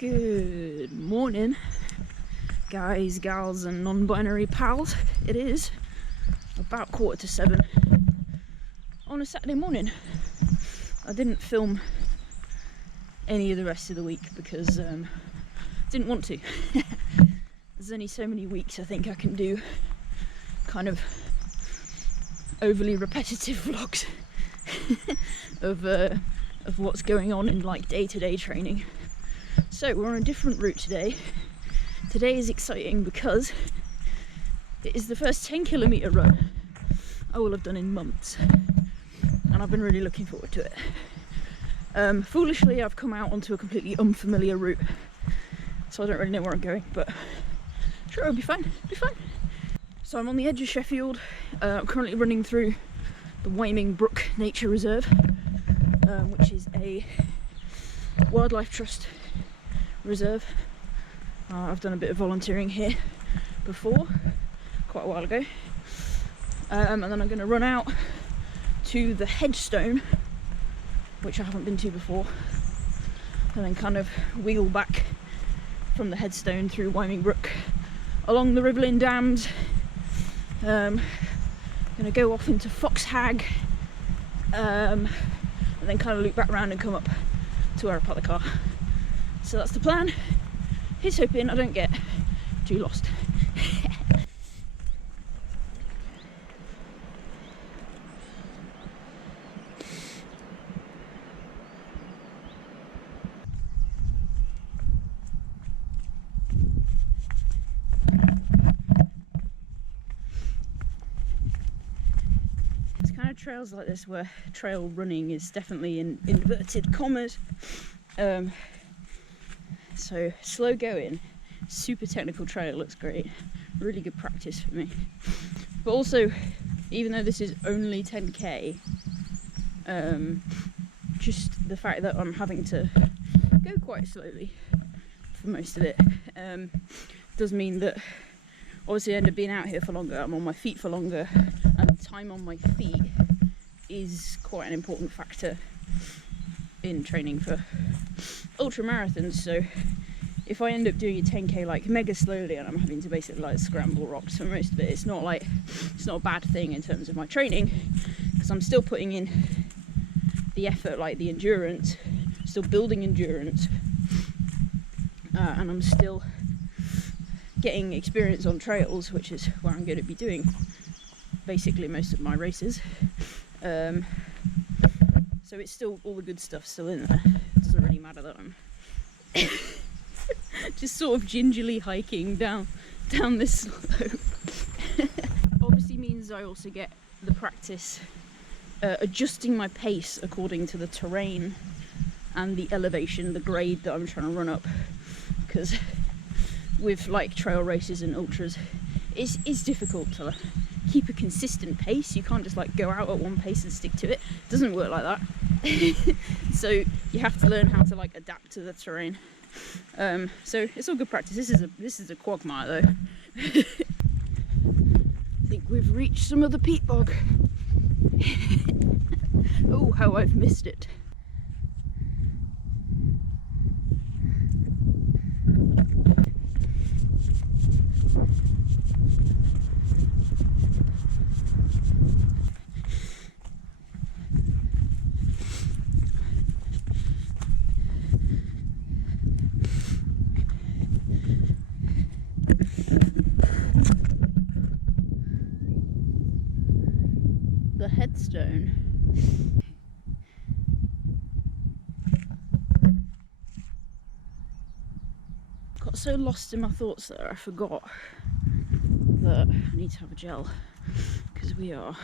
Good morning, guys, gals, and non-binary pals. It is about 7:15 on a Saturday morning. I didn't film any of the rest of the week because I didn't want to. There's only so many weeks I think I can do kind of overly repetitive vlogs of what's going on in like day-to-day training. So we're on a different route today. Today is exciting because it is the first 10-kilometer run I will have done in months, and I've been really looking forward to it. Foolishly, I've come out onto a completely unfamiliar route, so I don't really know where I'm going, but sure, it'll be fun. So I'm on the edge of Sheffield. I'm currently running through the Wyming Brook Nature Reserve, which is a wildlife trust reserve. I've done a bit of volunteering here before, quite a while ago, and then I'm going to run out to the headstone, which I haven't been to before, and then kind of wheel back from the headstone through Wyming Brook along the Ribblin Dams. I'm going to go off into Foxhag, and then kind of loop back around and come up to where I parked the car. So that's the plan. Here's hoping I don't get too lost. It's kind of trails like this where trail running is definitely in inverted commas. So slow going, super technical trail, looks great, really good practice for me. But also, even though this is only 10k, just the fact that I'm having to go quite slowly for most of it does mean that obviously I end up being out here for longer, I'm on my feet for longer, and time on my feet is quite an important factor in training for ultra marathons. So if I end up doing a 10k like mega slowly and I'm having to basically like scramble rocks for most of it, it's not a bad thing in terms of my training, because I'm still putting in the effort, like the endurance, still building endurance, and I'm still getting experience on trails, which is where I'm going to be doing basically most of my races. So it's still, all the good stuff still in there. It doesn't really matter that I'm just sort of gingerly hiking down this slope. Obviously means I also get the practice adjusting my pace according to the terrain and the elevation, the grade that I'm trying to run up. Because with like trail races and ultras, it's difficult to keep a consistent pace. You can't just like go out at one pace and stick to it. It doesn't work like that. So you have to learn how to like adapt to the terrain. So it's all good practice. This is a quagmire though. I think we've reached some of the peat bog. Oh, how I've missed it. The headstone. Got so lost in my thoughts there I forgot that I need to have a gel, because we are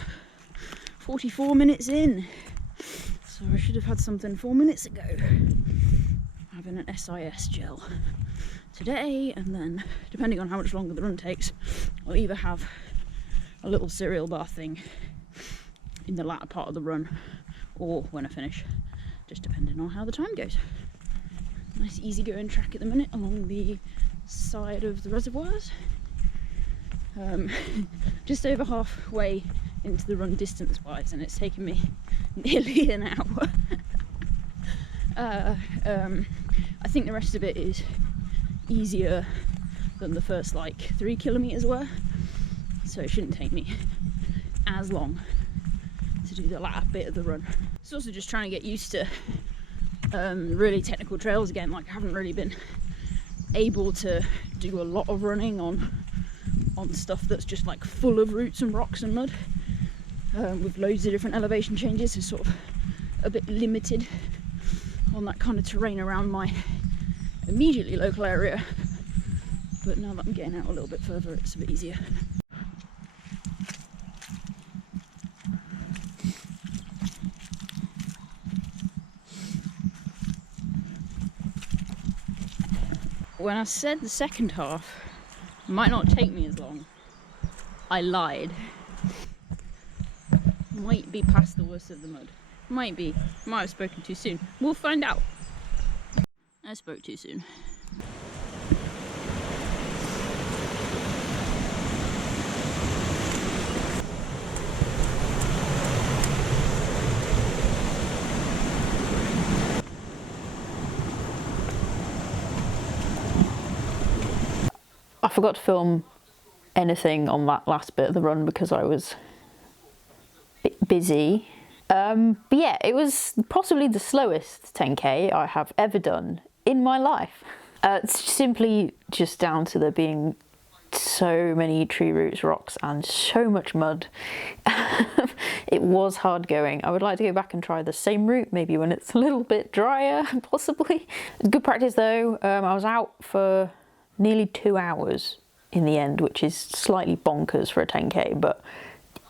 44 minutes in, so I should have had something 4 minutes ago. I'm having an SIS gel today, and then depending on how much longer the run takes, I'll either have a little cereal bar thing in the latter part of the run or when I finish, just depending on how the time goes. Nice easy going track at the minute along the side of the reservoirs. Just over halfway into the run distance wise, and it's taken me nearly an hour. I I think the rest of it is easier than the first like 3 kilometers were, so it shouldn't take me as long to do the latter bit of the run. It's also just trying to get used to really technical trails again. Like, I haven't really been able to do a lot of running on stuff that's just like full of roots and rocks and mud, with loads of different elevation changes. It's sort of a bit limited on that kind of terrain around my immediately local area, but now that I'm getting out a little bit further, it's a bit easier. When I said the second half might not take me as long, I lied. Might be past the worst of the mud. Might be. Might have spoken too soon. We'll find out. I spoke too soon. I forgot to film anything on that last bit of the run because I was a bit busy. But yeah, it was possibly the slowest 10k I have ever done in my life. It's simply just down to there being so many tree roots, rocks, and so much mud. It was hard going. I would like to go back and try the same route, maybe when it's a little bit drier, possibly. Good practice though. I was out for nearly 2 hours in the end, which is slightly bonkers for a 10k, but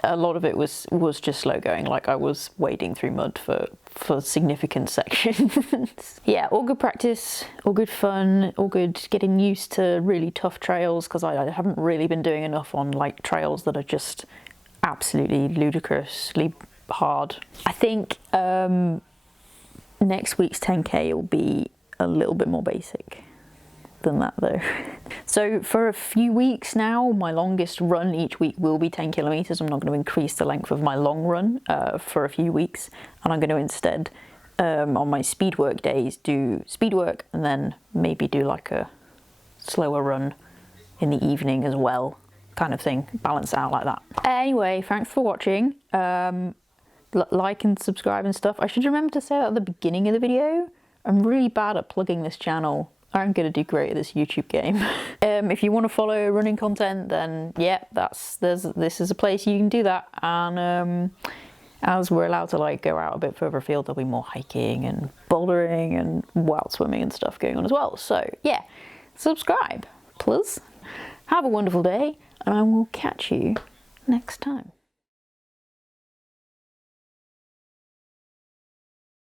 a lot of it was just slow going. Like, I was wading through mud for significant sections. Yeah, all good practice, all good fun, all good getting used to really tough trails, because I haven't really been doing enough on like trails that are just absolutely ludicrously hard. I think next week's 10k will be a little bit more basic than that though. So for a few weeks now, my longest run each week will be 10 kilometers. I'm not going to increase the length of my long run for a few weeks, and I'm going to instead on my speed work days do speed work, and then maybe do like a slower run in the evening as well, kind of thing, balance it out like that. Anyway, thanks for watching. Like and subscribe and stuff. I should remember to say that at the beginning of the video. I'm really bad at plugging this channel. I'm gonna do great at this YouTube game. If you want to follow running content, then yeah, this is a place you can do that. And as we're allowed to like go out a bit further afield, there'll be more hiking and bouldering and wild swimming and stuff going on as well. So yeah, subscribe, please. Have a wonderful day, and I will catch you next time.